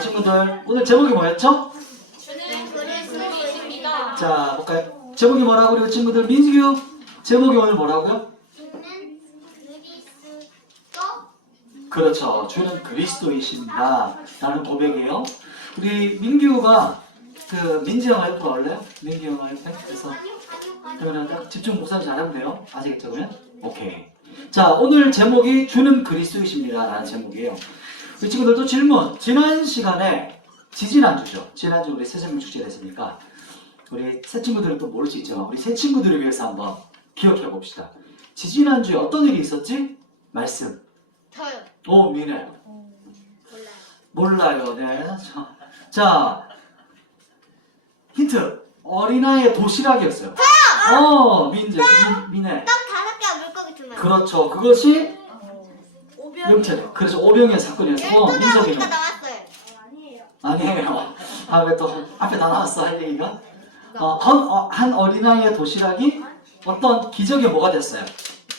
친구들 오늘 제목이 뭐였죠? 주는 그리스도이십니다. 자 볼까요? 제목이 뭐라고 우리 친구들 민규 제목이 오늘 뭐라고요? 주는 그리스도. 그렇죠. 주는 그리스도이십니다 라는 고백이에요. 우리 민규가 그 민지 형아 옆으로 올래요? 민규 형아 옆에 그래서 그러면 딱 집중 목사님 잘하면 돼요. 아시겠죠 그러면? 오케이. 자 오늘 제목이 주는 그리스도이십니다 라는 제목이에요. 우리 친구들도 질문. 지난 시간에 지지난주죠. 지난주 우리 새생명 축제 됐으니까 우리 새 친구들은 또 모를 수 있지만 우리 새 친구들을 위해서 한번 기억해 봅시다. 지지난주에 어떤 일이 있었지? 말씀. 저요. 오 미네. 몰라요. 몰라요. 네. 자 힌트. 어린아이의 도시락이었어요. 민재. 미네. 떡 5개 물고기 2마리. 그렇죠. 그것이 오병. 명체래. 그래서 오병이의 사건이었고 민석이는 나왔어요. 아니에요. 왜 또 앞에 다 나왔어 할 얘기가? 한 어린아이의 도시락이 어떤 기적의 뭐가 됐어요?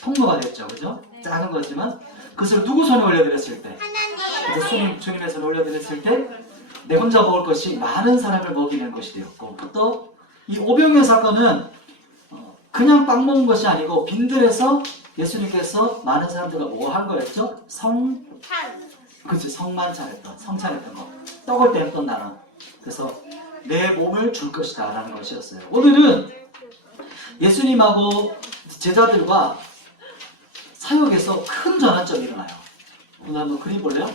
통로가 됐죠, 그죠? 작은 거지만 그것을 누구 손에 올려드렸을 때? 하나님. 주님의 손에 올려드렸을 때 내 혼자 먹을 것이 많은 사람을 먹이는 것이 되었고 또 이 오병이의 사건은 그냥 빵 먹은 것이 아니고 빈들에서 예수님께서 많은 사람들과 뭐 한 거였죠? 그치, 성찬했던 거. 떡을 떼었던 나라. 그래서 내 몸을 줄 것이다 라는 것이었어요. 오늘은 예수님하고 제자들과 사역에서 큰 전환점이 일어나요. 오늘 한번 그려볼래요?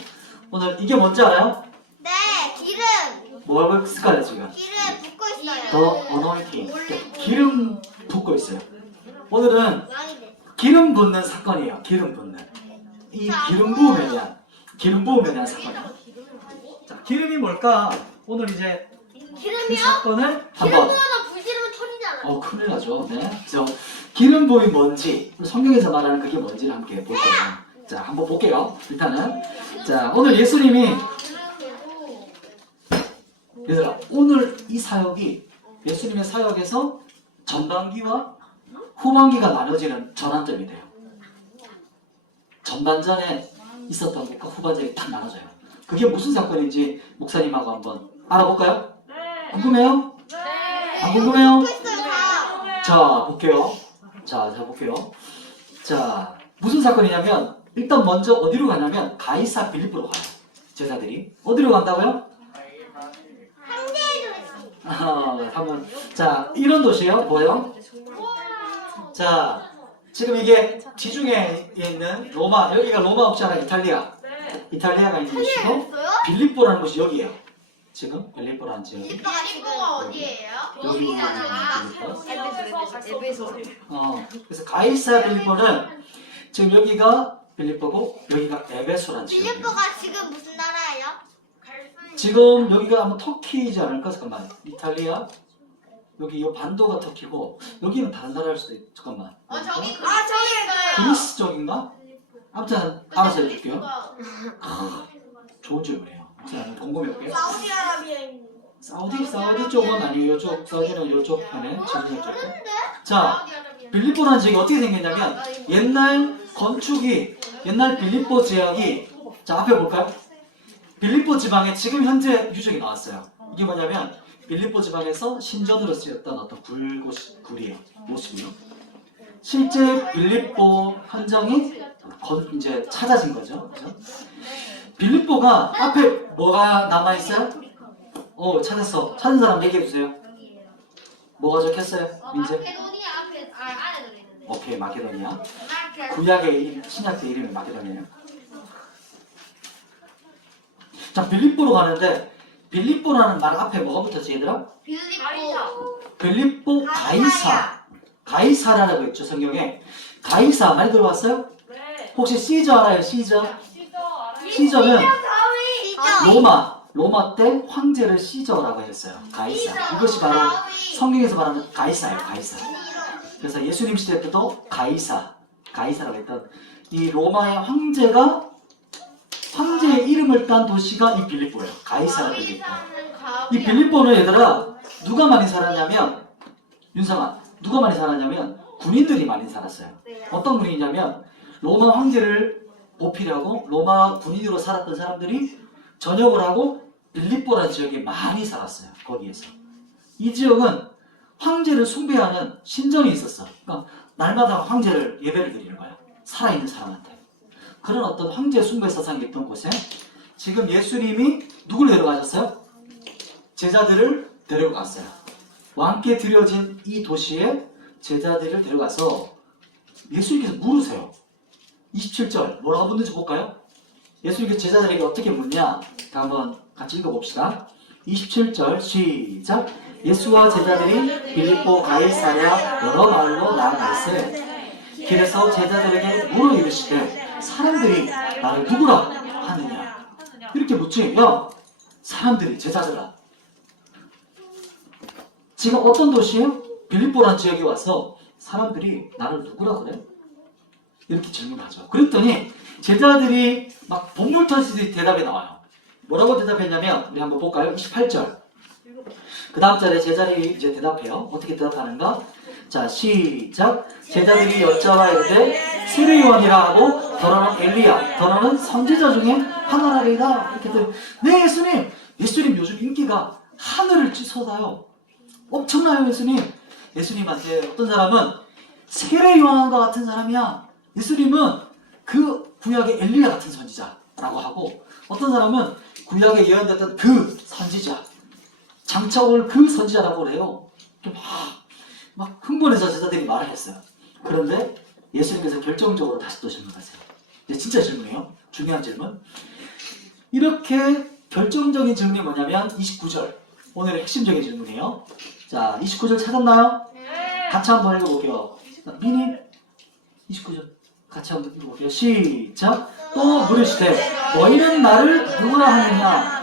오늘 이게 뭔지 알아요? 네, 기름. 뭘 쓸까요 지금? 기름 붓고 있어요. 더 어노인팅. 기름 붓고 있어요. 오늘은 왕이 돼. 기름 붓는 사건이에요. 기름 붓는. 이 기름 부음에 대한 사건이에요. 자, 기름이 뭘까? 오늘 이제 그 기름이요? 사건을 기름 한번 부어서 불 지르면 터지잖아. 큰일 나죠. 네. 그래서 기름 부음이 뭔지 성경에서 말하는 그게 뭔지를 함께 볼 거예요. 자, 한번 볼게요. 일단은 자, 오늘 예수님이 얘들아, 오늘 이 사역이 예수님의 사역에서 전반기와 후반기가 나눠지는 전환점이 돼요. 전반전에 있었던 것과 후반전이 딱 나눠져요. 그게 무슨 사건인지 목사님하고 한번 알아볼까요? 네. 궁금해요? 네. 안 궁금해요? 붓고 있어요, 다. 자, 볼게요. 자, 볼게요. 자, 무슨 사건이냐면 일단 먼저 어디로 가냐면 가이사 빌립보로 가요. 제자들이. 어디로 간다고요? 황제의 도시. 한번. 자, 이런 도시예요. 뭐예요? 자, 지금 이게 지중해에 있는 로마, 여기가 로마 혹시 알아? 이탈리아. 네. 이탈리아가 있는 곳이고 있어요? 빌립보라는 곳이 여기예요. 지금 빌립보라는 지역이. 빌립보가 어디예요? 여기 에베소. 그래서 가이사 빌립보는 지금 여기가 빌립보고 여기가 에베소라는 지역이에요. 빌립보가 지금 무슨 나라예요? 지금 여기가 아마 터키이지 않을까? 잠깐만. 이탈리아 여기 이 반도가 터키고 여기는 다른 나라일 수도 있. 잠깐만. 저기 그리스 쪽인가? 아무튼 알아서 해줄게요. 좋은 질문이에요. 자, 곰곰이 볼게요. 사우디아라비아에 있는 사우디 쪽은 아니고 이쪽 사우디는 이쪽 편에 지중해 쪽. 자, 빌립보라는 지역이 어떻게 생겼냐면 옛날 빌립보 지역이 자 앞에 볼까요? 빌립보 지방에 지금 현재 유적이 나왔어요. 이게 뭐냐면 빌립보 지방에서 신전으로 쓰였던 어떤 굴이에요. 모습이요. 실제 빌립보 현장이 이제 찾아진 거죠. 그죠? 빌립보가 앞에 뭐가 남아 있어요? 찾았어. 찾은 사람 얘기해 주세요. 뭐가 적혔어요? 민재? 마케도니아 앞에 안에 들어있는데. 오케이, 마케도니아. 구약의 신약 때 이름이 마케도니아예요. 자, 빌립보로 가는데 빌립보라는 말 앞에 뭐가 붙었지 얘들아? 빌립보 가이사라고 있죠 성경에. 가이사 많이 들어봤어요? 네. 혹시 시저 알아요? 시저? 시저 알아요? 시저는 시저. 로마 때 황제를 시저라고 했어요. 가이사. 이것이 바로 성경에서 말하는 가이사예요. 가이사. 그래서 예수님 시대 때도 가이사라고 했던 이 로마의 황제의 이름을 딴 도시가 이 빌립보예요. 가이사 빌립보. 이 빌립보는 얘들아 누가 많이 살았냐면 윤상아 누가 많이 살았냐면 군인들이 많이 살았어요. 어떤 군인이냐면 로마 황제를 보필하고 로마 군인으로 살았던 사람들이 전역을 하고 빌립보라는 지역에 많이 살았어요. 거기에서. 이 지역은 황제를 숭배하는 신정이 있었어. 그러니까 날마다 황제를 예배를 드리는 거야. 살아있는 사람한테. 그런 어떤 황제 숭배 사상이 있던 곳에 지금 예수님이 누굴 데려가셨어요? 제자들을 데려갔어요. 왕께 드려진 이 도시에 제자들을 데려가서 예수님께서 물으세요. 27절 뭐라고 묻는지 볼까요? 예수님께서 제자들에게 어떻게 묻냐? 한번 같이 읽어봅시다. 27절 시작. 예수와 제자들이 빌립보 가이사랴 여러 마을로 나아갔을 길에서 제자들에게 물어 이르시되 사람들이 나를 누구라 하느냐? 이렇게 묻지. 야, 사람들이 제자들아. 지금 어떤 도시에요? 빌립보라는 지역에 와서 사람들이 나를 누구라 그래? 이렇게 질문하죠. 그랬더니 제자들이 막 본물 터지듯이 대답이 나와요. 뭐라고 대답했냐면 우리 한번 볼까요? 28절. 그 다음 절에 제자들이 이제 대답해요. 어떻게 대답하는가? 자, 시작. 제자들이 여짜와 이르되 세례 요한이라 하고 더러는 엘리야, 더러는 선지자 중에 하나라리이다. 이렇게 들. 네, 예수님. 예수님 요즘 인기가 하늘을 찌솟아요. 엄청나요, 예수님. 예수님한테 어떤 사람은 세례 요한과 같은 사람이야. 예수님은 그 구약의 엘리야 같은 선지자라고 하고, 어떤 사람은 구약에 예언됐던 그 선지자, 장차 올 그 선지자라고 그래요. 막 흥분해서 제자들이 말을 했어요. 그런데 예수님께서 결정적으로 다시 또 질문하세요. 이제 진짜 질문이에요. 중요한 질문. 이렇게 결정적인 질문이 뭐냐면 29절. 오늘의 핵심적인 질문이에요. 자, 29절 찾았나요? 네. 같이 한번 읽어볼게요. 미니 29절 같이 한번 읽어볼게요. 시작. 또 물으시되 너희는 나를 누구라 하느냐?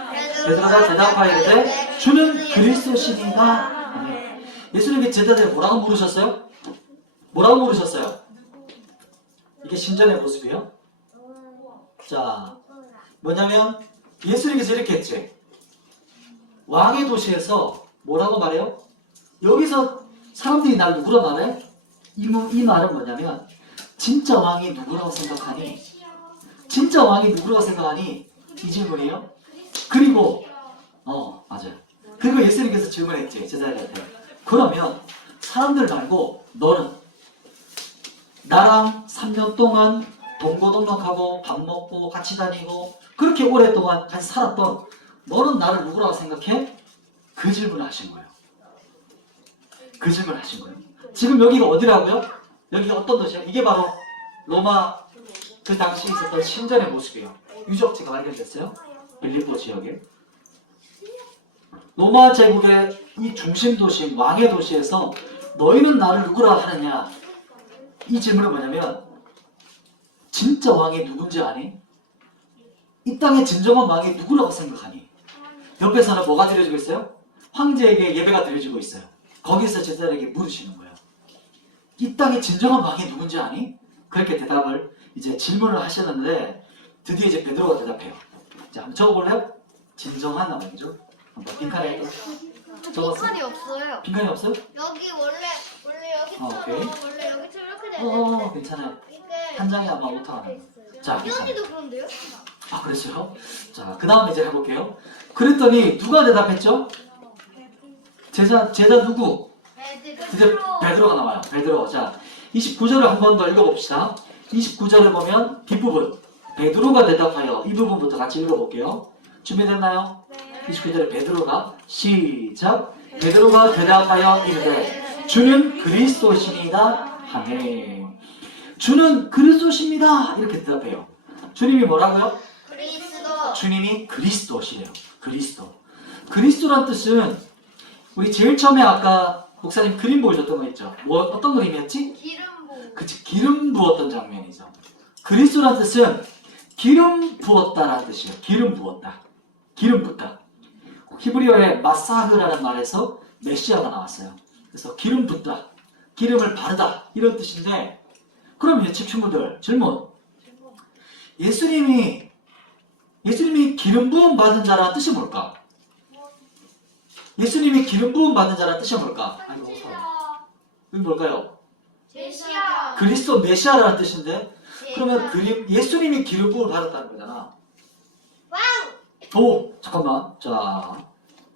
베드로가 대답하여 이르되 주는 그리스도시니가. 예수님께 제자들이 뭐라고 물으셨어요? 뭐라고 물으셨어요? 이게 신전의 모습이에요. 자, 뭐냐면 예수님께서 이렇게 했지. 왕의 도시에서 뭐라고 말해요? 여기서 사람들이 날 누구라 말해? 이 말은 뭐냐면 진짜 왕이 누구라고 생각하니? 진짜 왕이 누구라고 생각하니? 이 질문이에요. 그리고 맞아요. 그리고 예수님께서 질문했지, 제자들한테. 그러면 사람들 말고 너는 나랑 3년 동안 동고동락하고 밥 먹고 같이 다니고 그렇게 오랫동안 같이 살았던 너는 나를 누구라고 생각해? 그 질문을 하신 거예요. 그 질문을 하신 거예요. 지금 여기가 어디라고요? 여기가 어떤 도시야? 이게 바로 로마 그 당시 있었던 신전의 모습이에요. 유적지가 발견됐어요. 빌립보 지역에. 로마 제국의 이 중심 도시, 왕의 도시에서 너희는 나를 누구라 하느냐? 이 질문은 뭐냐면 진짜 왕이 누군지 아니? 이 땅의 진정한 왕이 누구라고 생각하니? 옆에서는 뭐가 드려지고 있어요? 황제에게 예배가 드려지고 있어요. 거기서 제자들에게 물으시는 거예요. 이 땅의 진정한 왕이 누군지 아니? 그렇게 대답을 이제 질문을 하셨는데 드디어 이제 베드로가 대답해요. 자, 한번 적어볼래요? 진정한 왕이죠. 한번 빈칸에 적었어. 빈칸이 없어요. 빈칸이 없어요? 여기 원래 여기처럼 오케이. 원래 여기처럼 이렇게 돼야 되는데 괜찮아요. 이게 한 장에 아마 오타 하나. 자, 이 언니도 그런데요? 아, 그랬어요? 자, 그 다음 이제 해볼게요. 그랬더니 누가 대답했죠? 제자 누구? 이제 베드로가 나와요. 베드로. 자, 29절을 한 번 더 읽어봅시다. 29절을 보면 뒷부분 베드로가 대답하여 이 부분부터 같이 읽어볼게요. 준비됐나요? 29절에 베드로가 시작. 베드로가 대답하여 이르되 주는 그리스도시니이다 하네. 주는 그리스도십니다. 이렇게 대답해요. 주님이 뭐라고요? 그리스도. 주님이 그리스도시래요. 그리스도. 그리스도란 뜻은 우리 제일 처음에 아까 목사님 그림 보여줬던 거 있죠? 어떤 그림이었지? 기름 부. 그치, 기름 부었던 장면이죠. 그리스도란 뜻은 기름 부었다라는 뜻이에요. 기름 부었다. 기름 붓다. 히브리어의 마사흐라는 말에서 메시아가 나왔어요. 그래서 기름 붓다, 기름을 바르다 이런 뜻인데, 그럼 친구들 질문. 예수님이 기름 부음 받은 자라는 뜻이 뭘까? 예수님이 기름 부음 받은 자라는 뜻이 뭘까? 이게 뭘까요? 메시아. 그리스도 메시아라는 뜻인데, 그러면 예수님이 기름 부음을 받았다는 거잖아. 왕. 잠깐만. 자,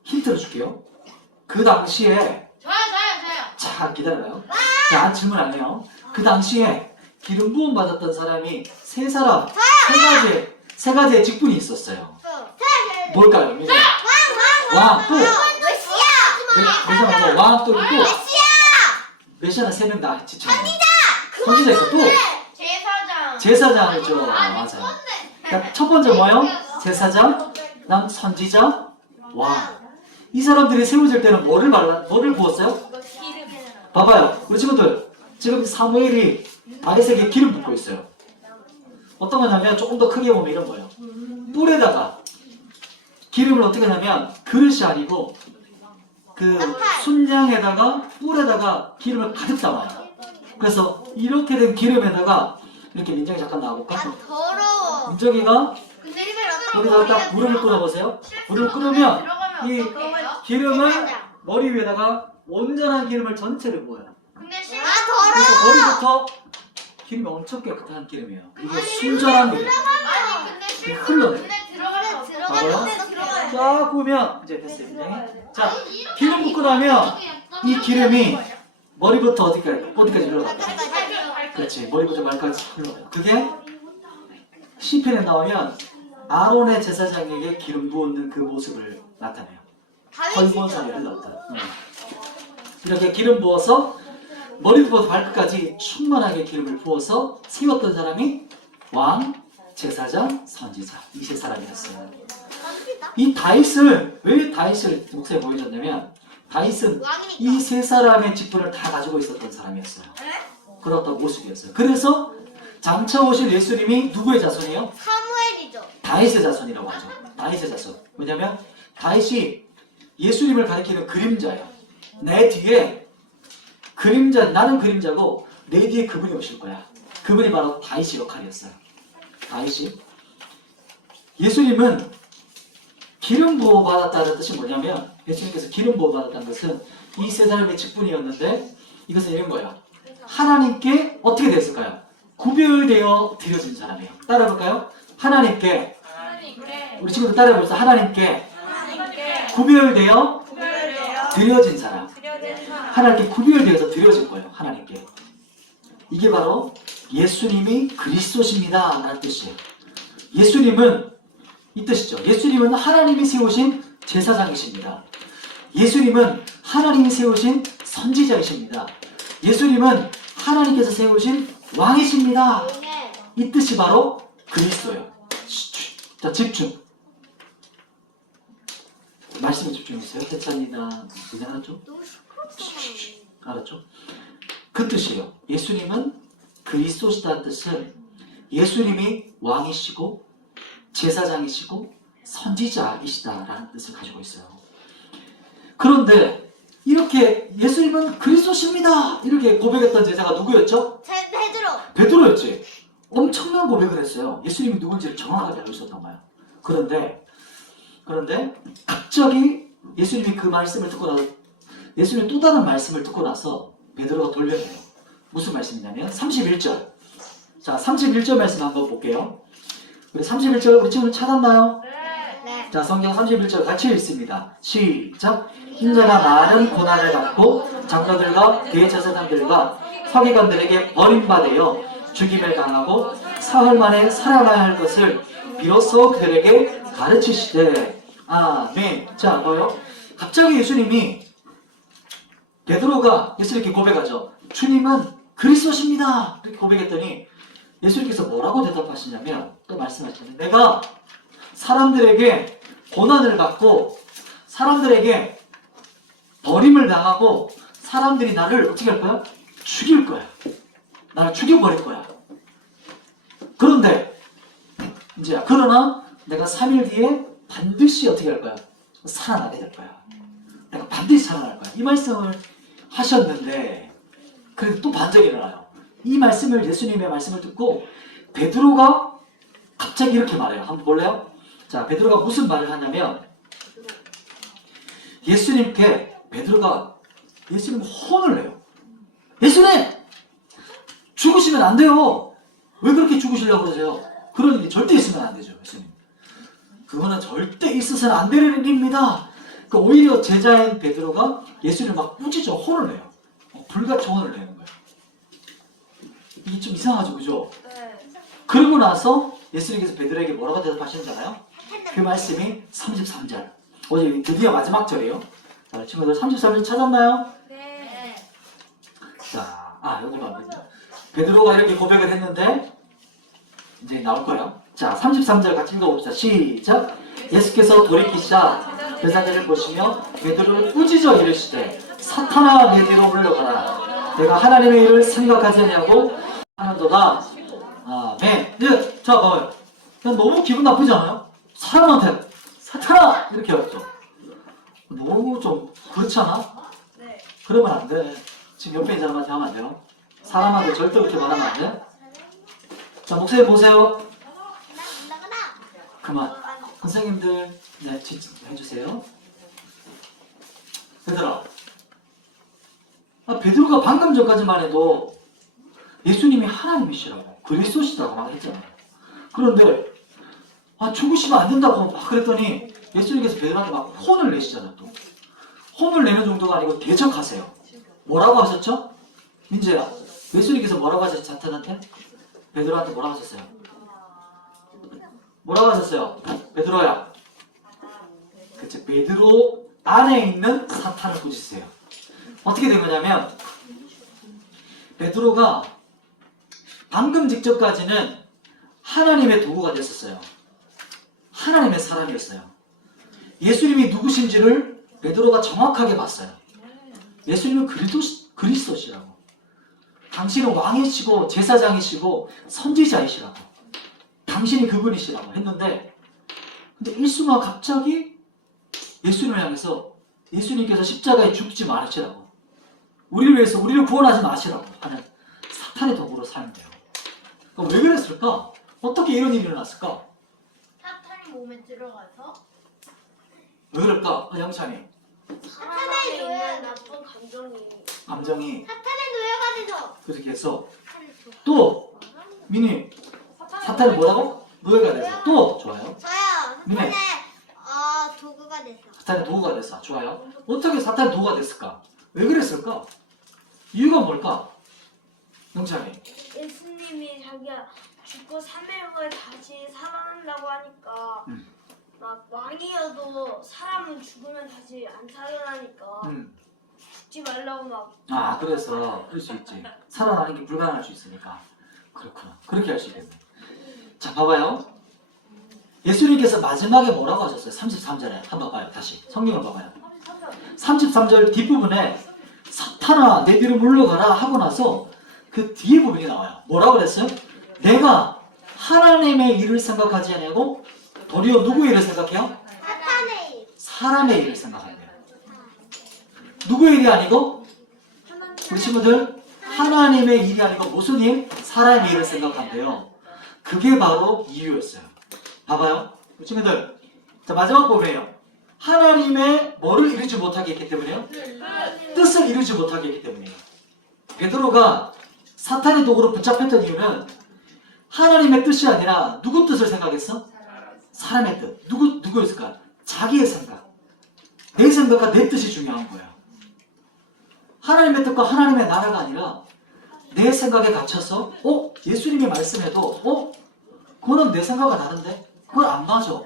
힌트를 줄게요. 그 당시에, 저요. 자, 기다려요. 자, 질문 안 해요. 그 당시에 기름 부음 받았던 사람이 세 가지의 직분이 있었어요. 뭘까요? 왕, 또, 메시아하고 왕, 또, 메시아는 3명 다 지쳐요. 선지자 있고, 또, 제사장. 제사장이죠. 맞아요. 자, 첫 번째 뭐예요? 제사장, 그다음 선지자, 왕. 이 사람들이 세워질 때는 뭐를 부었어요? 봐봐요. 우리 친구들, 지금 사무엘이 다윗에게 기름 붓고 있어요. 어떤 거냐면 조금 더 크게 보면 이런 거예요. 뿔에다가 기름을 어떻게 하냐면 그릇이 아니고 그 순양에다가 뿔에다가 기름을 가득 담아요. 그래서 이렇게 된 기름에다가 이렇게 민정이 잠깐 나와볼까? 더러워. 민정이가 근데 여기다가 딱 물을 끓여보세요. 물을 끓으면 이 기름을 머리 위에다가 온전한 기름을 전체를 부어요. 근데 그래서 머리부터 기름이 엄청 깨끗한 기름이에요. 이게 순전한 기름. 이게 흘러내요. 쫙 보면 이제 됐어요. 자, 기름 붓고 나면 이 기름이 머리부터 어디까지 흘러가요? 그렇지, 머리부터 발까지 흘러가요. 그게 시편에 나오면 아론의 제사장에게 기름 부었는 그 모습을 나타내요. 헐본산에 흘렀다. 이렇게 기름 부어서 머리부터 발끝까지 충만하게 기름을 부어서 세웠던 사람이 왕, 제사장, 선지자 이 세 사람이었어요. 이 다윗을 왜 다윗을 목사에 보여줬냐면 다윗은 이 세 사람의 직분을 다 가지고 있었던 사람이었어요. 그런 어떤 모습이었어요. 그래서 장차 오실 예수님이 누구의 자손이에요? 사무엘이죠. 다윗의 자손이라고 하죠. 다윗의 자손. 왜냐면 다윗이 예수님을 가리키는 그림자예요. 내 뒤에 나는 그림자고 내 뒤에 그분이 오실 거야. 그분이 바로 다윗의 역할이었어요. 다윗이. 예수님은 기름 부어 받았다는 뜻이 뭐냐면 예수님께서 기름 부어 받았다는 것은 이 세 사람의 직분이었는데 이것은 이런 거예요. 하나님께 어떻게 됐을까요? 구별되어 드려진 사람이에요. 따라해볼까요? 하나님께 우리 친구들 따라해보세요. 하나님께 구별되어 드려진 사람. 하나님께 구별되어서 드려진 거예요. 하나님께. 이게 바로 예수님이 그리스도십니다 라는 뜻이에요. 예수님은 이 뜻이죠. 예수님은 하나님이 세우신 제사장이십니다. 예수님은 하나님이 세우신 선지자이십니다. 예수님은 하나님께서 세우신 왕이십니다. 이 뜻이 바로 그리스도예요. 자, 집중. 말씀에 집중해주세요. 됐습니다. 그냥 알았죠? 알았죠? 그 뜻이에요. 예수님은 그리스도시다는 뜻은 예수님이 왕이시고 제사장이시고 선지자이시다라는 뜻을 가지고 있어요. 그런데 이렇게 예수님은 그리스도십니다 이렇게 고백했던 제자가 누구였죠? 베드로였지. 엄청난 고백을 했어요. 예수님이 누군지를 정확하게 알고 있었단 말이에요. 그런데 갑자기 예수님이 그 말씀을 듣고 나서 예수님의 또 다른 말씀을 듣고 나서 베드로가 돌변해요. 무슨 말씀이냐면 31절. 자, 31절 말씀 한번 볼게요. 우리 31절 우리 친구들 찾았나요? 네. 자, 성경 31절 같이 읽습니다. 시작. 인자가 많은 고난을 받고 장로들과 대제사장들과 서기관들에게 버림받아 죽임을 당하고 사흘 만에 살아나야 할 것을 비로소 그들에게 가르치시되. 아멘. 자, 뭐요? 갑자기 예수님이 베드로가 예수님께 고백하죠. 주님은 그리스도십니다. 이렇게 고백했더니 예수님께서 뭐라고 대답하시냐면 또 말씀하시는데 내가 사람들에게 고난을 받고 사람들에게 버림을 당하고 사람들이 나를 어떻게 할 거야? 죽일 거야. 나를 죽여버릴 거야. 그러나 내가 3일 뒤에 반드시 어떻게 할 거야? 살아나게 될 거야. 내가 반드시 살아날 거야. 이 말씀을 하셨는데 그래도 또 반전이 일어나요. 이 말씀을 예수님의 말씀을 듣고 베드로가 갑자기 이렇게 말해요. 한번 볼래요? 자, 베드로가 무슨 말을 하냐면 베드로가 예수님 혼을 내요. 예수님! 죽으시면 안 돼요. 왜 그렇게 죽으시려고 그러세요? 그런 일이 절대 있으면 안 되죠. 예수님. 그거는 절대 있어서는 안 되는 일입니다. 그러니까 오히려 제자인 베드로가 예수님을 막 꾸짖어 혼을 내요. 불같이 혼을 내는 거예요. 이게 좀 이상하죠, 그죠? 네. 그러고 나서 예수님께서 베드로에게 뭐라고 대답하시는지 알아요? 그 말씀이 33절. 어제 드디어 마지막 절이에요. 자, 친구들 33절 찾았나요? 네. 자, 여기 봐보세요. 베드로가 이렇게 고백을 했는데 이제 나올 거예요. 자, 33절 같이 읽어봅시다. 시작. 예수께서 돌이키시자 제자들을 보시며 베드로를 꾸짖어 이르시되 사탄아 내 뒤로 물러가라. 내가 하나님의 일을 생각하지 아니하고 하는도다. 아멘. 네, 자, 봐봐요. 그냥 너무 기분 나쁘지 않아요? 사람한테 사탄아 이렇게 했죠. 너무 좀 그렇지 않아? 네. 그러면 안 돼. 지금 옆에 있는 사람한테 하면 안 돼요. 사람한테 절대 그렇게 말하면 안 돼. 자, 목사님 보세요. 그만. 선생님들, 네, 해주세요. 얘들아. 베드로가 방금 전까지만 해도 예수님이 하나님이시라고, 그리스도시라고 막 했잖아요. 그런데, 죽으시면 안 된다고 막 그랬더니 예수님께서 베드로한테 막 혼을 내시잖아요, 또. 혼을 내는 정도가 아니고 대적하세요. 뭐라고 하셨죠? 민재야, 예수님께서 뭐라고 하셨죠, 사탄한테? 베드로한테 뭐라고 하셨어요? 뭐라고 하셨어요? 베드로야. 그쵸, 베드로 안에 있는 사탄을 꾸짖으세요. 어떻게 된 거냐면 베드로가 방금 직전까지는 하나님의 도구가 됐었어요. 하나님의 사람이었어요. 예수님이 누구신지를 베드로가 정확하게 봤어요. 예수님은 그리스도시라고. 당신은 왕이시고 제사장이시고 선지자이시라고. 당신이 그분이시라고 했는데, 근데 일순간 갑자기 예수님을 향해서 예수님께서 십자가에 죽지 마시라고, 우리를 위해서 우리를 구원하지 마시라고 하는 사탄의 도구로 사용돼요. 그럼 왜 그랬을까? 어떻게 이런 일이 일어났을까? 사탄이 몸에 들어가서 왜 그럴까? 영찬이. 사탄에 있는 나쁜 감정이 사탄의 노예가 돼서 그렇게 해서 또 미니 사탄이 뭐라고? 노예가 돼서 또 좋아요. 저요. 네. 사탄의 도구가 됐어. 사탄의 도구가 됐어. 좋아요. 어떻게 사탄의 도구가 됐을까? 왜 그랬을까? 이유가 뭘까? 영찬이. 예수님이 자기가 죽고 3일 후에 다시 살아난다고 하니까 막 왕이어도 사람은 죽으면 다시 안 살아나니까 죽지 말라고 막 그래서 그럴 수 있지. 살아나는 게 불가능할 수 있으니까. 그렇구나. 그렇게 할 수 있겠네. 자, 봐봐요. 예수님께서 마지막에 뭐라고 하셨어요? 33절에 한번 봐요. 다시 성경을 봐봐요. 33절 뒷부분에 사탄아 내 뒤로 물러가라 하고 나서 그 뒤에 부분이 나와요. 뭐라고 그랬어요? 내가 하나님의 일을 생각하지 아니하고 도리어 누구의 일을 생각해요? 사탄의 사람의 일을 생각한대요. 누구의 일이 아니고 우리 친구들 하나님의 일이 아니고 무슨 일? 사람의 일을 생각한대요. 그게 바로 이유였어요. 봐봐요. 우리 친구들, 자, 마지막 부분이에요. 하나님의 뭐를 이루지 못하게 했기 때문에요? 뜻을 이루지 못하게 했기 때문이에요. 베드로가 사탄의 도구로 붙잡혔던 이유는 하나님의 뜻이 아니라 누구 뜻을 생각했어? 사람의 뜻. 누구였을까? 자기의 생각. 내 생각과 내 뜻이 중요한 거예요. 하나님의 뜻과 하나님의 나라가 아니라 내 생각에 갇혀서 예수님이 말씀해도 그거는 내 생각과 다른데? 그건 안 맞아.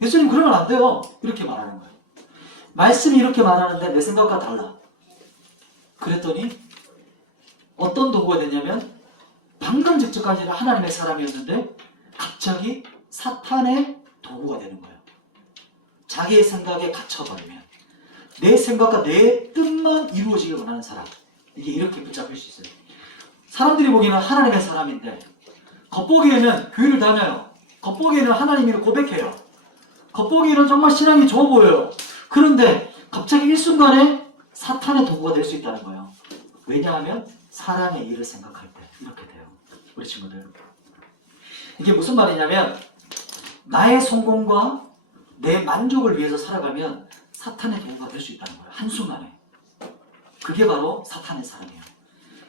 예수님 그러면 안 돼요. 이렇게 말하는 거예요. 말씀이 이렇게 말하는데 내 생각과 달라. 그랬더니 어떤 도구가 됐냐면 방금 직전까지는 하나님의 사람이었는데 갑자기 사탄의 도구가 되는 거예요. 자기의 생각에 갇혀버리면 내 생각과 내 뜻만 이루어지길 원하는 사람, 이게 이렇게 붙잡힐 수 있어요. 사람들이 보기에는 하나님의 사람인데 겉보기에는 교회를 다녀요. 겉보기에는 하나님을 고백해요. 겉보기에는 정말 신앙이 좋아 보여요. 그런데 갑자기 일순간에 사탄의 도구가 될 수 있다는 거예요. 왜냐하면 사람의 일을 생각할 때 이렇게 돼요. 우리 친구들, 이게 무슨 말이냐면 나의 성공과 내 만족을 위해서 살아가면 사탄의 도구가 될 수 있다는 거예요. 한순간에. 그게 바로 사탄의 사람이에요.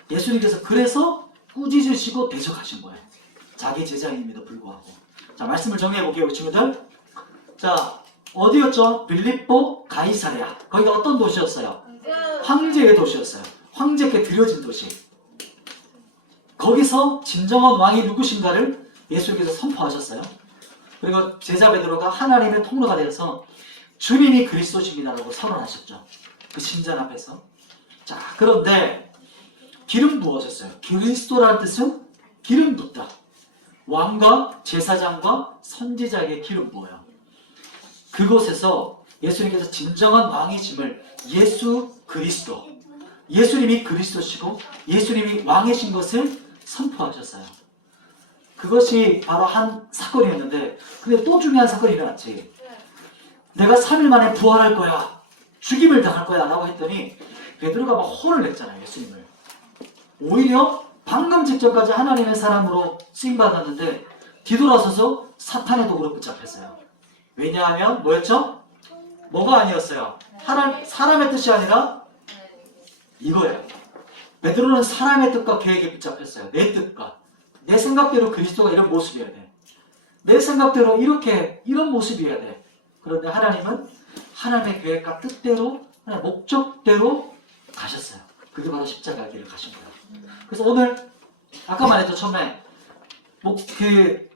예수님께서 그래서 꾸짖으시고 대적하신 거예요. 자기 제자임에도 불구하고. 자, 말씀을 정리해볼게요, 우리 친구들. 자, 어디였죠? 빌립보 가이사랴. 거기가 어떤 도시였어요? 황제의 도시였어요. 황제께 드려진 도시. 거기서 진정한 왕이 누구신가를 예수님께서 선포하셨어요. 그리고 제자 베드로가 하나님의 통로가 되어서 주님이 그리스도십니다라고 선언하셨죠. 그 신전 앞에서. 자, 그런데 기름 부으셨어요. 그리스도라는 뜻은 기름 붓다. 왕과 제사장과 선지자에게 기름 부어요. 그곳에서 예수님께서 진정한 왕이심을 예수 그리스도, 예수님이 그리스도시고 예수님이 왕이신 것을 선포하셨어요. 그것이 바로 한 사건이었는데, 근데 또 중요한 사건이 일어났지. 내가 3일 만에 부활할 거야, 죽임을 당할 거야 라고 했더니 베드로가 막 혼을 냈잖아요, 예수님을. 오히려 방금 직전까지 하나님의 사람으로 쓰임받았는데 뒤돌아서서 사탄의 도구로 붙잡혔어요. 왜냐하면 뭐였죠? 뭐가 아니었어요? 사람의 뜻이 아니라 이거예요. 베드로는 사람의 뜻과 계획에 붙잡혔어요. 내 뜻과 내 생각대로 그리스도가 이런 모습이어야 돼. 내 생각대로 이런 모습이어야 돼. 그런데 하나님은 하나님의 계획과 뜻대로, 하나님의 목적대로 가셨어요. 그게 바로 십자가의 길을 가신 거예요. 그래서 오늘 아까 말했죠, 처음에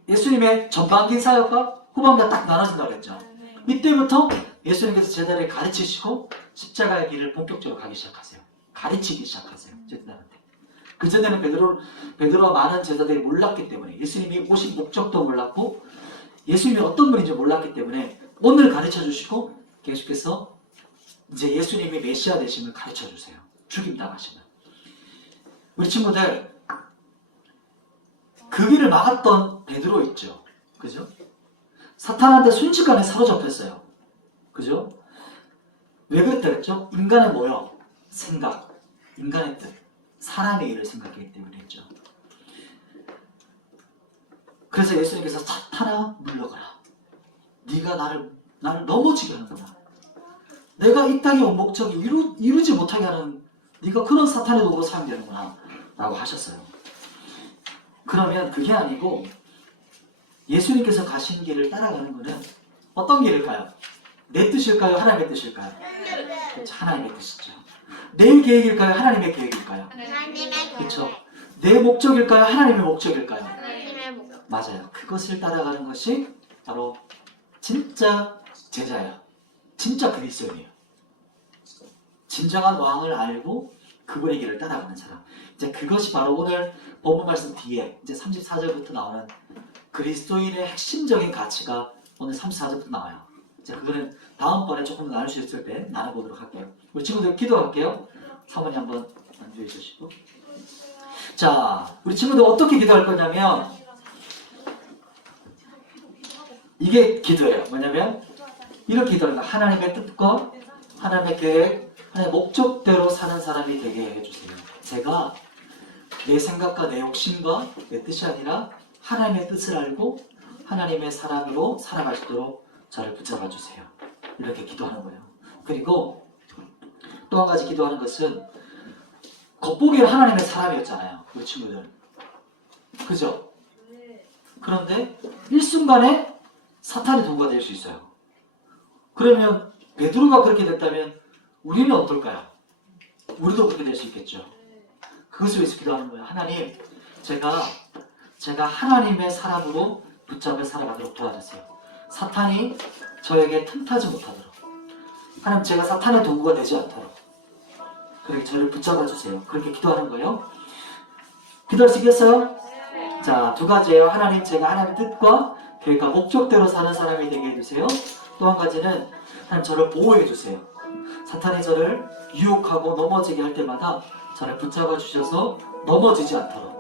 예수님의 전반기 사역과 후반기가 딱 나눠진다고 했죠. 이때부터 예수님께서 제자들을 가르치시고 십자가의 길을 본격적으로 가기 시작하세요. 가르치기 시작하세요, 제자들한테. 그전에는 베드로와 많은 제자들이 몰랐기 때문에, 예수님이 오신 목적도 몰랐고 예수님이 어떤 분인지 몰랐기 때문에 오늘 가르쳐 주시고 계속해서 이제 예수님이 메시아 되심을 가르쳐 주세요. 죽임 당하시면. 우리 친구들, 그 길을 막았던 베드로 있죠. 그죠? 사탄한테 순식간에 사로잡혔어요. 그죠? 왜 그랬다 그랬죠? 인간의 뭐요? 생각, 인간의 뜻, 사람의 일을 생각했기 때문에 했죠. 그래서 예수님께서 사탄아 물러가라. 네가 나를 넘어지게 하는구나. 내가 이 땅에 온 목적이 이루지 못하게 하는, 네가 그런 사탄의 도구로 사용되는구나 라고 하셨어요. 그러면 그게 아니고 예수님께서 가신 길을 따라가는 것은 어떤 길일까요? 내 뜻일까요? 하나님의 뜻일까요? 그렇죠, 하나님의 뜻이죠. 내 계획일까요? 하나님의 계획일까요? 하나님의 그렇죠. 내 목적일까요? 하나님의 목적일까요? 하나님의 목적. 맞아요. 그것을 따라가는 것이 바로 진짜 제자예요. 진짜 그리스도인이에요. 진정한 왕을 알고 그분의 길을 따라가는 사람. 이제 그것이 바로 오늘 본문 말씀 뒤에 이제 34절부터 나오는 그리스도인의 핵심적인 가치가 오늘 34절부터 나와요. 이제 그거는 다음번에 조금 더 나눌 수 있을 때 나눠보도록 할게요. 우리 친구들 기도할게요. 사모님 한번 안주해 주시고. 자, 우리 친구들 어떻게 기도할 거냐면 이게 기도예요. 뭐냐면 이렇게 기도하는 거예요. 하나님의 뜻과 하나님의 계획, 하나님의 목적대로 사는 사람이 되게 해주세요. 제가 내 생각과 내 욕심과 내 뜻이 아니라 하나님의 뜻을 알고 하나님의 사람으로 살아갈 수 있도록 저를 붙잡아 주세요. 이렇게 기도하는 거예요. 그리고 또 한 가지 기도하는 것은 겉보기엔 하나님의 사람이었잖아요. 우리 친구들. 그죠? 그런데 일순간에 사탄의 도구가 될 수 있어요. 그러면 베드로가 그렇게 됐다면 우리는 어떨까요? 우리도 그렇게 될 수 있겠죠. 그것을 위해서 기도하는 거예요. 하나님, 제가 하나님의 사람으로 붙잡아 살아가도록 도와주세요. 사탄이 저에게 틈타지 못하도록. 하나님, 제가 사탄의 도구가 되지 않도록. 그렇게 저를 붙잡아 주세요. 그렇게 기도하는 거예요. 기도할 수 있겠어요? 자, 두 가지예요. 하나님, 제가 하나님의 뜻과 계획과 목적대로 사는 사람이 되게 해주세요. 또 한 가지는 하나님, 저를 보호해 주세요. 사탄이 저를 유혹하고 넘어지게 할 때마다 저를 붙잡아 주셔서 넘어지지 않도록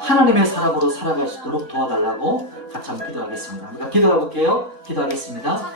하나님의 사람으로 살아갈 수 있도록 도와달라고 같이 한번 기도하겠습니다. 기도해 볼게요. 기도하겠습니다.